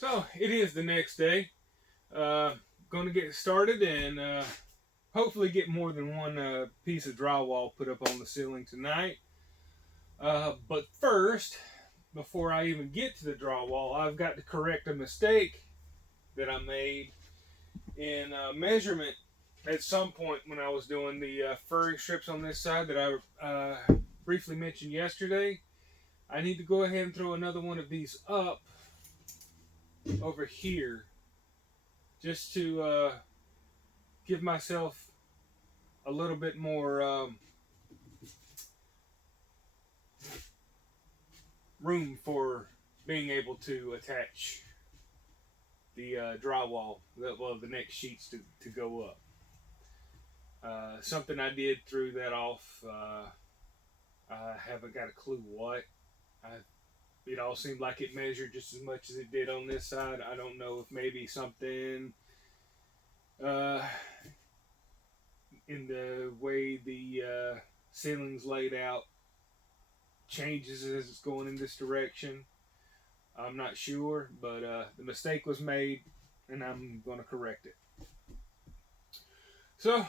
So it is the next day. Going to get started and hopefully get more than one piece of drywall put up on the ceiling tonight. But first, before I even get to the drywall, I've got to correct a mistake that I made in measurement at some point when I was doing the furring strips on this side that I briefly mentioned yesterday. I need to go ahead and throw another one of these up over here just to give myself a little bit more room for being able to attach the drywall, the next sheets to go up. Something I did threw that off. I haven't got a clue what. It all seemed like it measured just as much as it did on this side. I don't know if maybe something in the way the ceiling's laid out changes as it's going in this direction. I'm not sure, but the mistake was made and I'm going to correct it. So I'm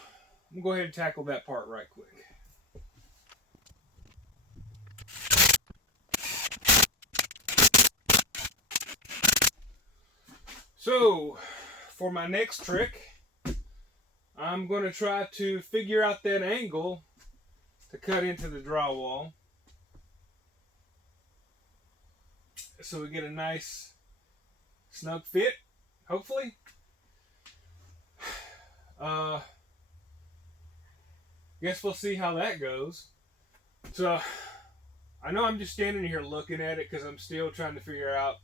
going to go ahead and tackle that part right quick. So for my next trick, I'm going to try to figure out that angle to cut into the drywall so we get a nice snug fit, hopefully. Guess we'll see how that goes. So I know I'm just standing here looking at it because I'm still trying to figure out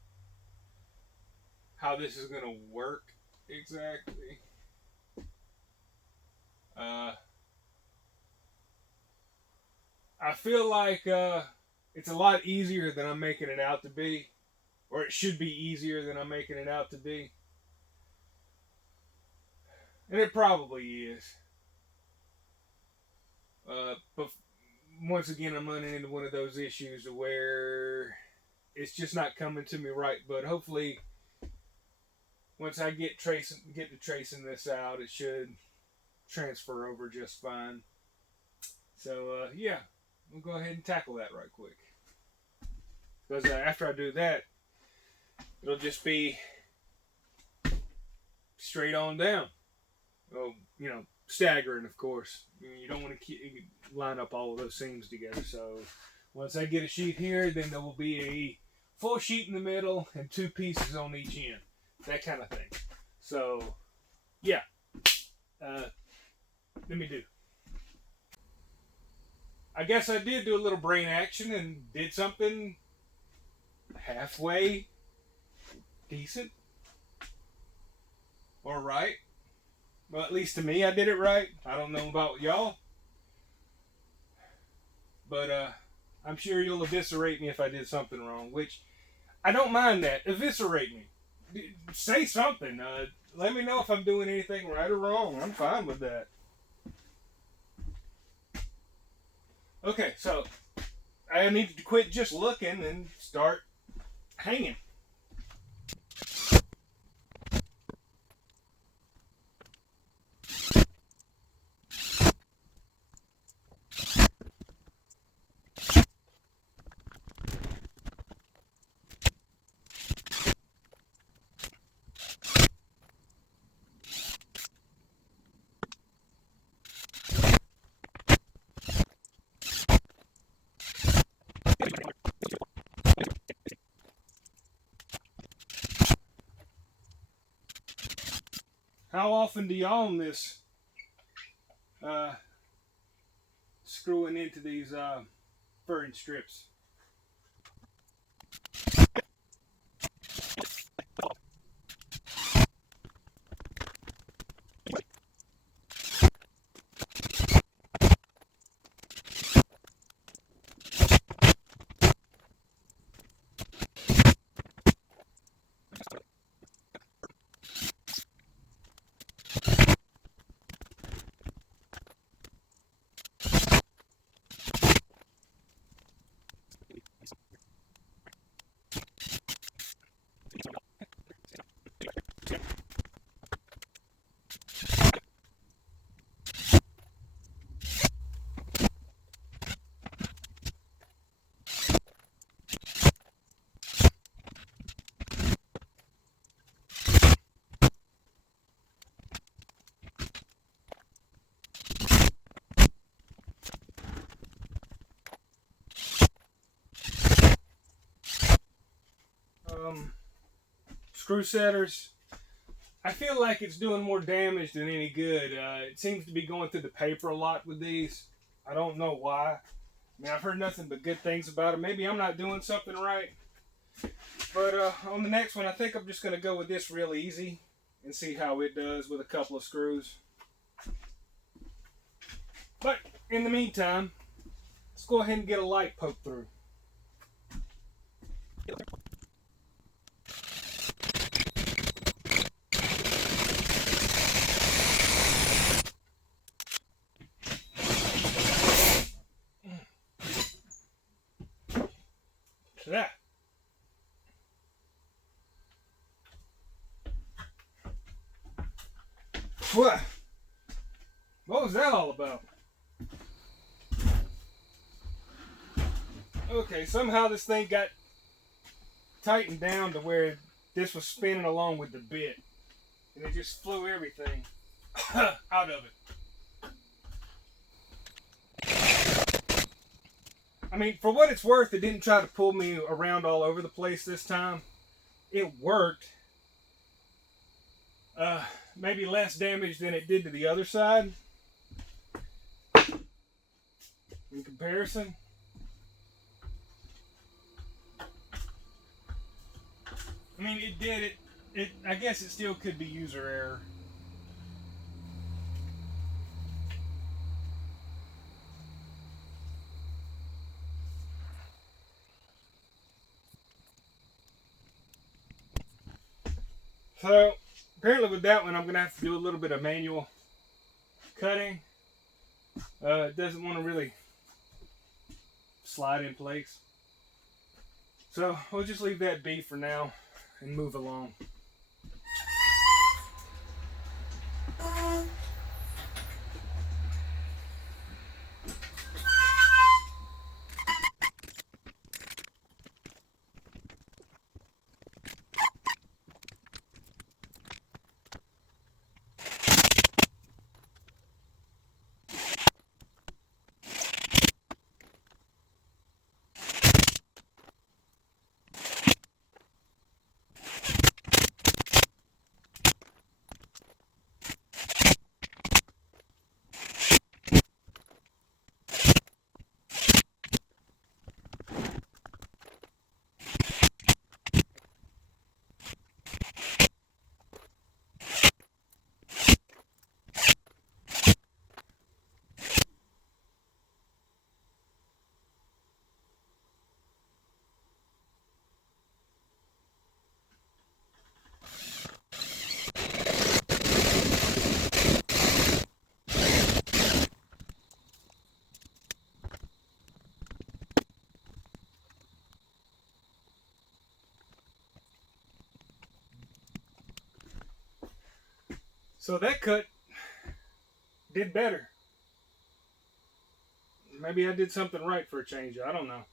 how this is going to work exactly. I feel like it's a lot easier than I'm making it out to be, or it should be easier than I'm making it out to be, and it probably is. But once again, I'm running into one of those issues where it's just not coming to me right. But hopefully, once I get to tracing this out, it should transfer over just fine. So yeah, we'll go ahead and tackle that right quick. Because after I do that, it'll just be straight on down. Well, staggering, of course. You don't want to line up all of those seams together. So once I get a sheet here, then there will be a full sheet in the middle and two pieces on each end. That kind of thing. So, yeah. Let me do. I guess I did do a little brain action and did something halfway decent. Or right. Well, at least to me, I did it right. I don't know about y'all. But I'm sure you'll eviscerate me if I did something wrong, which I don't mind that. Eviscerate me. Say something. Let me know if I'm doing anything right or wrong. I'm fine with that. Okay, so I need to quit just looking and start hanging. How often do y'all miss screwing into these furring strips? screw setters. I feel like it's doing more damage than any good. It seems to be going through the paper a lot with these. I don't know why. I mean, I've heard nothing but good things about it. Maybe I'm not doing something right. But on the next one, I think I'm just going to go with this real easy and see how it does with a couple of screws. But in the meantime, let's go ahead and get a light poked through. That. What was that all about? Okay, somehow this thing got tightened down to where this was spinning along with the bit, and it just flew everything out of it. I mean, for what it's worth, it didn't try to pull me around all over the place this time. It worked. Maybe less damage than it did to the other side. In comparison. I mean, it did it. I guess it still could be user error. So, apparently with that one, I'm going to have to do a little bit of manual cutting. It doesn't want to really slide in place. So, we'll just leave that be for now and move along. So that cut did better. Maybe I did something right for a change. I don't know.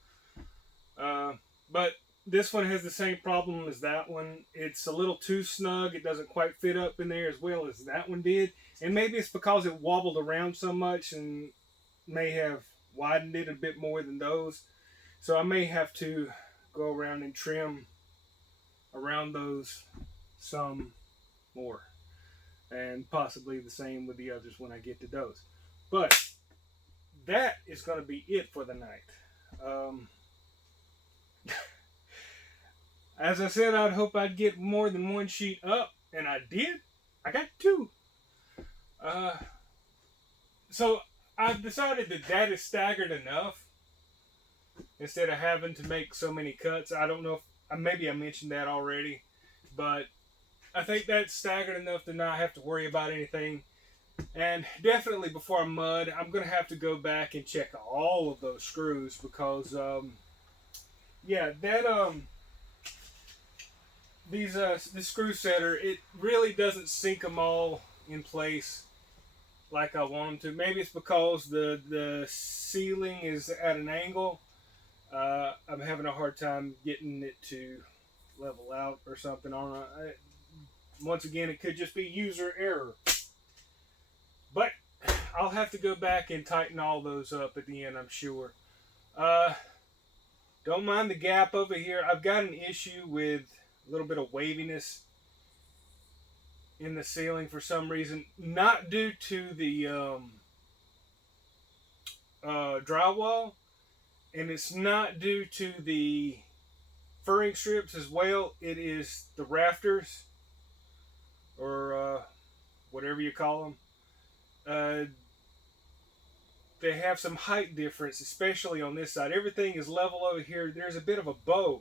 But this one has the same problem as that one. It's a little too snug. It doesn't quite fit up in there as well as that one did. And maybe it's because it wobbled around so much and may have widened it a bit more than those. So I may have to go around and trim around those some more. And possibly the same with the others when I get to those. But that is going to be it for the night. As I said, I'd hope I'd get more than one sheet up, and I did. I got two. So I've decided that is staggered enough instead of having to make so many cuts. I don't know if maybe I mentioned that already, but I think that's staggered enough to not have to worry about anything. And definitely before I mud, I'm going to have to go back and check all of those screws because, this screw setter, it really doesn't sink them all in place like I want them to. Maybe it's because the ceiling is at an angle. I'm having a hard time getting it to level out or something. Once again, it could just be user error. But I'll have to go back and tighten all those up at the end, I'm sure. Don't mind the gap over here. I've got an issue with a little bit of waviness in the ceiling for some reason. Not due to the drywall, and it's not due to the furring strips as well. It is the rafters, or whatever you call them. They have some height difference, especially on this side. Everything is level over here. There's a bit of a bow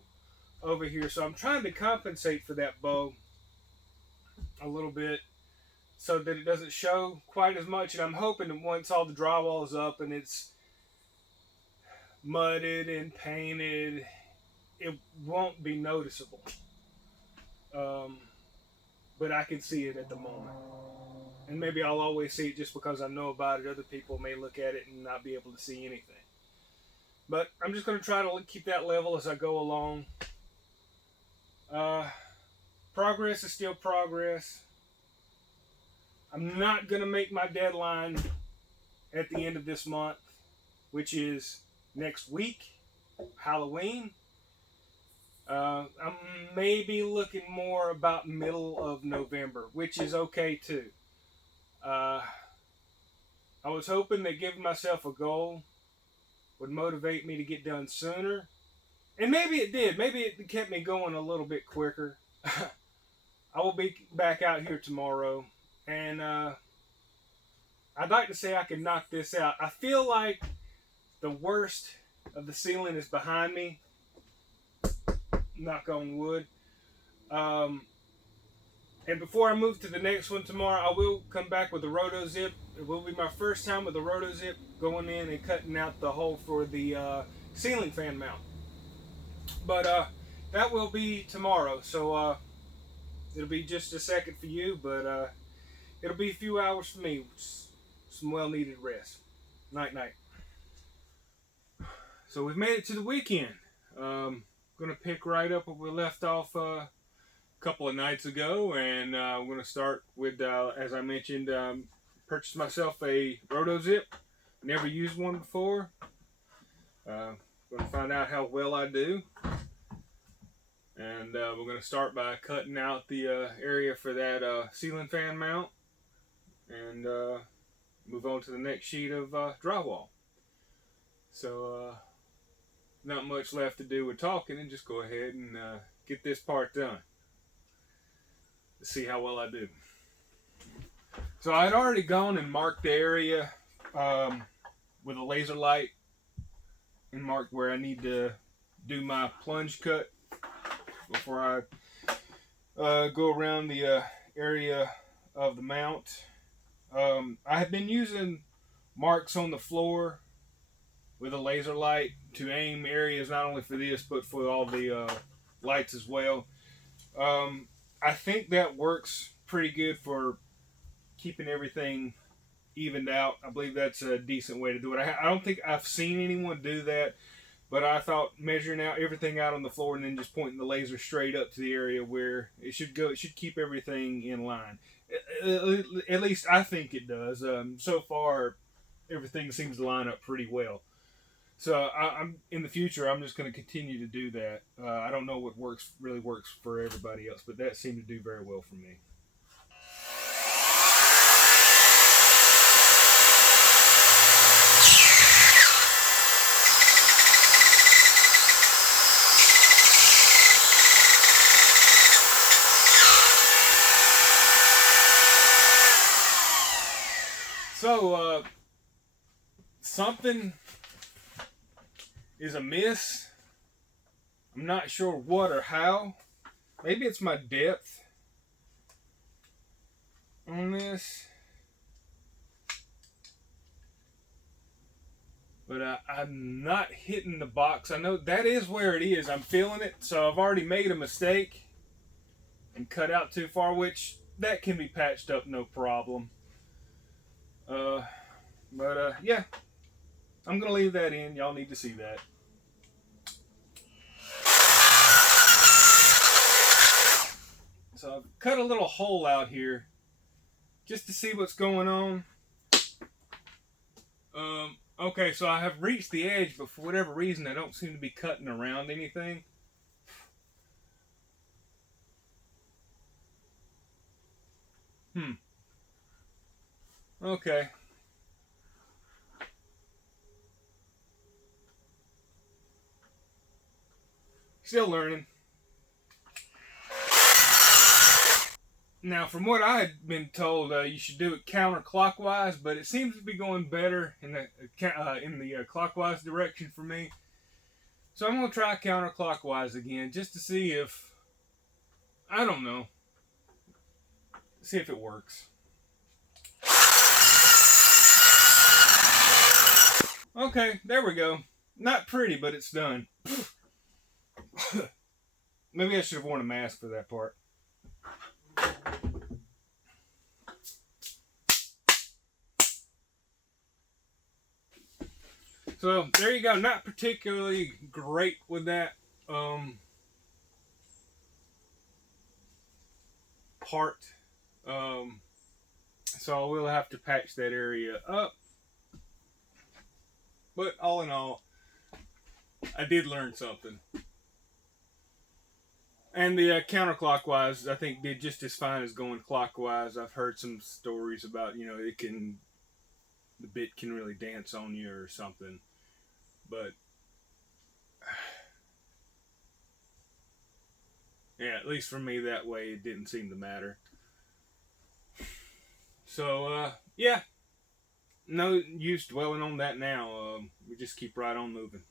over here, so I'm trying to compensate for that bow a little bit so that it doesn't show quite as much. And I'm hoping that once all the drywall is up and it's mudded and painted, it won't be noticeable. But I can see it at the moment. And maybe I'll always see it just because I know about it. Other people may look at it and not be able to see anything. But I'm just going to try to keep that level as I go along. Progress is still progress. I'm not going to make my deadline at the end of this month, which is next week, Halloween. I'm maybe looking more about middle of November, which is okay too. I was hoping that giving myself a goal would motivate me to get done sooner. And maybe it did. Maybe it kept me going a little bit quicker. I will be back out here tomorrow. And I'd like to say I can knock this out. I feel like the worst of the ceiling is behind me. Knock on wood. And before I move to the next one tomorrow, I will come back with a rotozip. It will be my first time with a rotozip, going in and cutting out the hole for the ceiling fan mount. But that will be tomorrow, so it'll be just a second for you, but it'll be a few hours for me. Some well-needed rest. Night, night. So we've made it to the weekend. Gonna pick right up where we left off couple of nights ago, and I'm going to start with, as I mentioned, purchased myself a rotozip. Never used one before. Going to find out how well I do. And we're going to start by cutting out the area for that ceiling fan mount, and move on to the next sheet of drywall. So not much left to do with talking, and just go ahead and get this part done. See how well I do. So I had already gone and marked the area with a laser light and marked where I need to do my plunge cut before I go around the area of the mount. I have been using marks on the floor with a laser light to aim areas not only for this but for all the lights as well. I think that works pretty good for keeping everything evened out. I believe that's a decent way to do it. I don't think I've seen anyone do that, but I thought measuring out everything out on the floor and then just pointing the laser straight up to the area where it should go, it should keep everything in line. At least I think it does. So far, everything seems to line up pretty well. So I'm in the future, I'm just going to continue to do that. I don't know what really works for everybody else, but that seemed to do very well for me. So something is amiss. I'm not sure what or how. Maybe it's my depth on this. But I'm not hitting the box. I know that is where it is. I'm feeling it. So I've already made a mistake and cut out too far, which that can be patched up, no problem. Yeah, I'm going to leave that in. Y'all need to see that. So I've cut a little hole out here just to see what's going on. Okay, so I have reached the edge, but for whatever reason I don't seem to be cutting around anything. Okay. Still learning. Now, from what I had been told, you should do it counterclockwise, but it seems to be going better in the clockwise direction for me. So I'm gonna try counterclockwise again, just to see if, I don't know, see if it works. Okay, there we go. Not pretty, but it's done. Maybe I should have worn a mask for that part. So there you go. Not particularly great with that part. So I will have to patch that area up. But all in all, I did learn something. And the counterclockwise, I think, did just as fine as going clockwise. I've heard some stories about, the bit can really dance on you or something. But, yeah, at least for me that way, it didn't seem to matter. So, yeah, no use dwelling on that now. We just keep right on moving.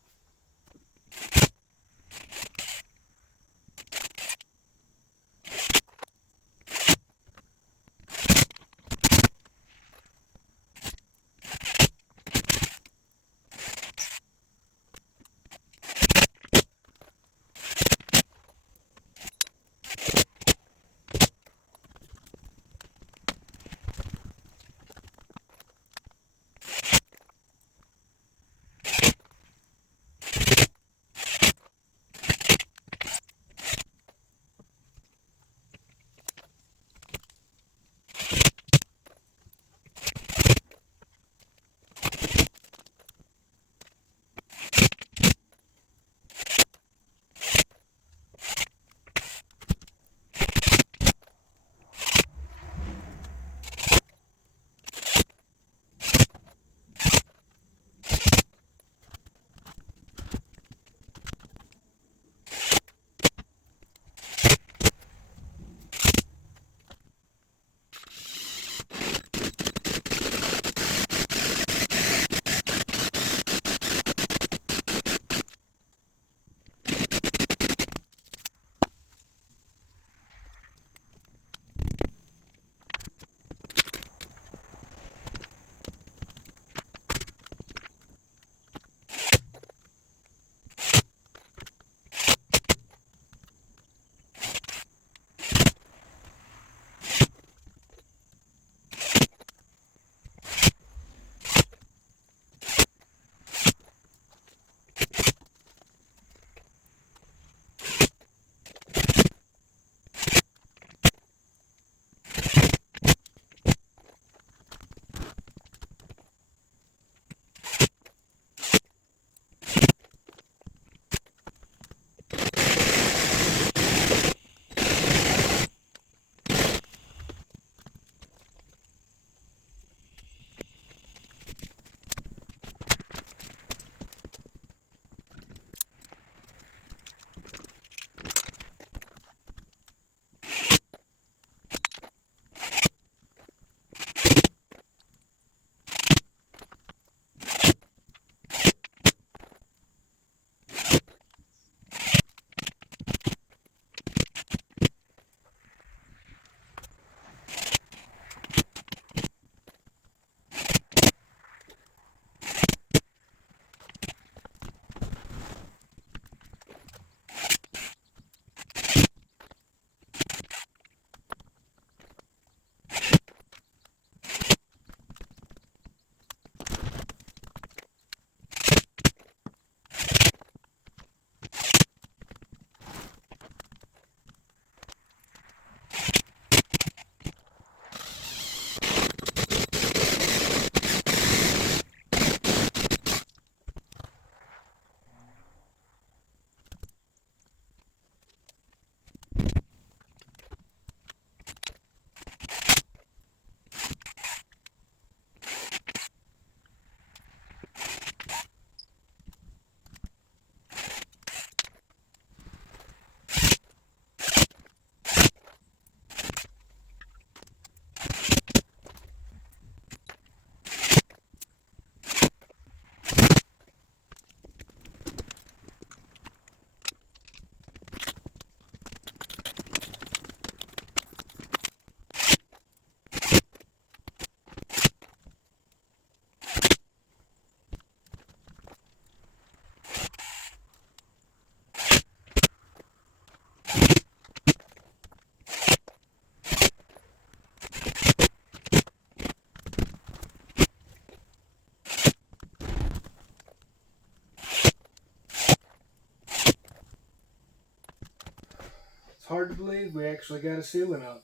hard to believe we actually got a ceiling up.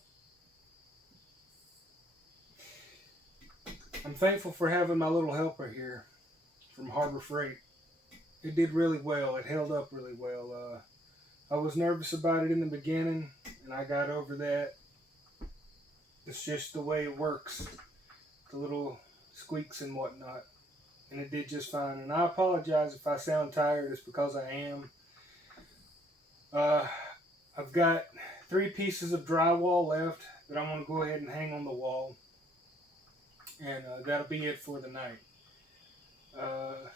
I'm thankful for having my little helper here from Harbor Freight. It did really well. It held up really well. I was nervous about it in the beginning, and I got over that. It's just the way it works. The little squeaks and whatnot. And it did just fine. And I apologize if I sound tired. It's because I am. I've got 3 pieces of drywall left that I'm going to go ahead and hang on the wall. And that'll be it for the night.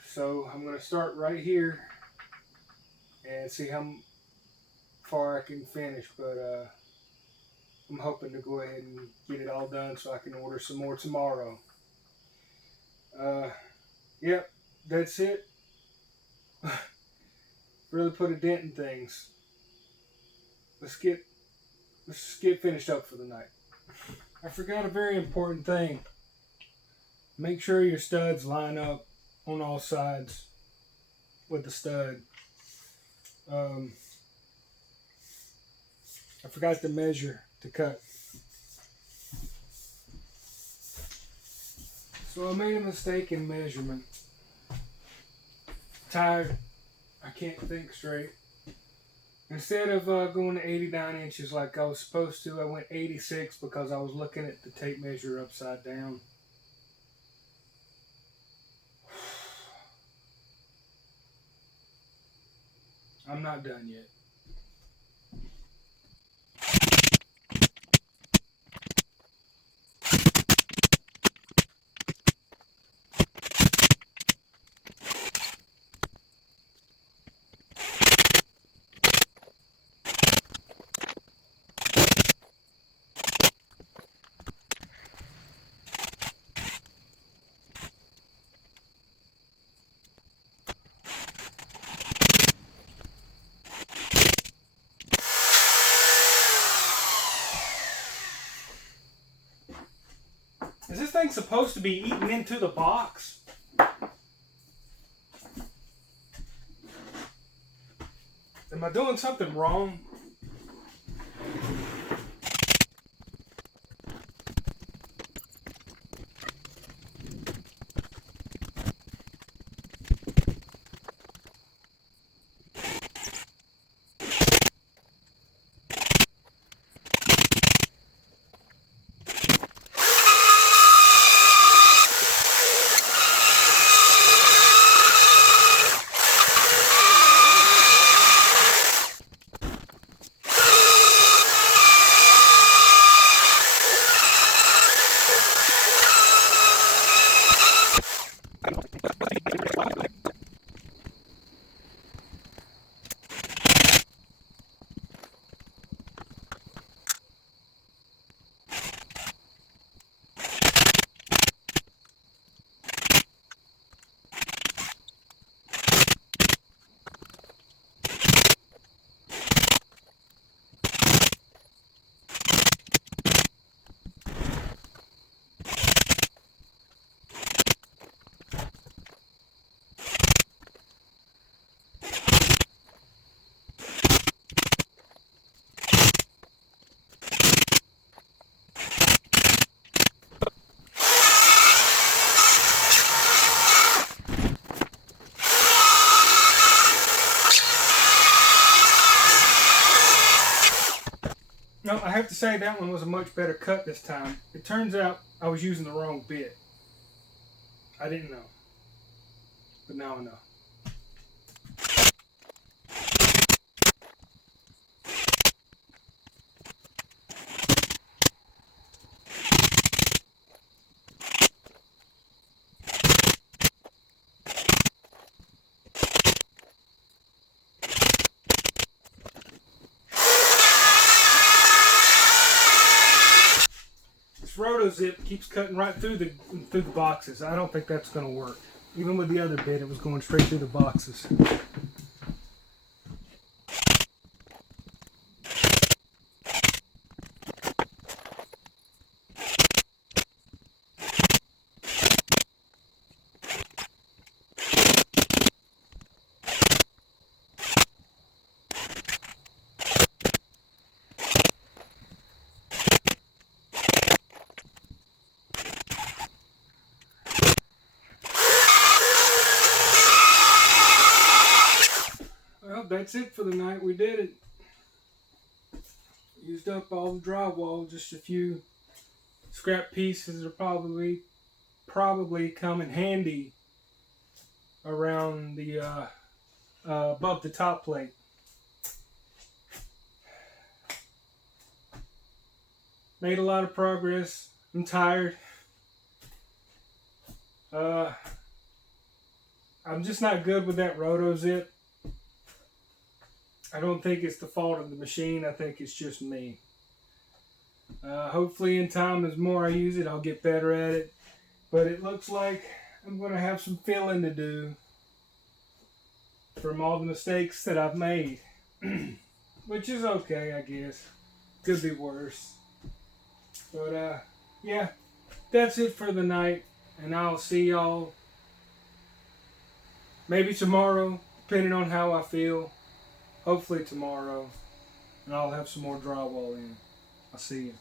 So I'm going to start right here and see how far I can finish. But I'm hoping to go ahead and get it all done so I can order some more tomorrow. Yep, that's it. Really put a dent in things. Let's get finished up for the night. I forgot a very important thing. Make sure your studs line up on all sides with the stud. I forgot to measure to cut. So I made a mistake in measurement. Tired. I can't think straight. Instead of going to 89 inches like I was supposed to, I went 86 because I was looking at the tape measure upside down. I'm not done yet. Is this thing supposed to be eaten into the box? Am I doing something wrong? No, I have to say that one was a much better cut this time. It turns out I was using the wrong bit. I didn't know. But now I know. Rotozip keeps cutting right through the boxes. I don't think that's going to work. Even with the other bit, it was going straight through the boxes. that's it for the night. We did it. Used up all the drywall. Just a few scrap pieces are probably come in handy around the above the top plate. Made a lot of progress. I'm tired. I'm just not good with that rotozip. I don't think it's the fault of the machine. I think it's just me. Hopefully in time, as more I use it, I'll get better at it. But it looks like I'm going to have some filling to do from all the mistakes that I've made. Which is okay, I guess. Could be worse. But yeah, that's it for the night. And I'll see y'all maybe tomorrow, depending on how I feel. Hopefully tomorrow. And I'll have some more drywall in. I'll see you.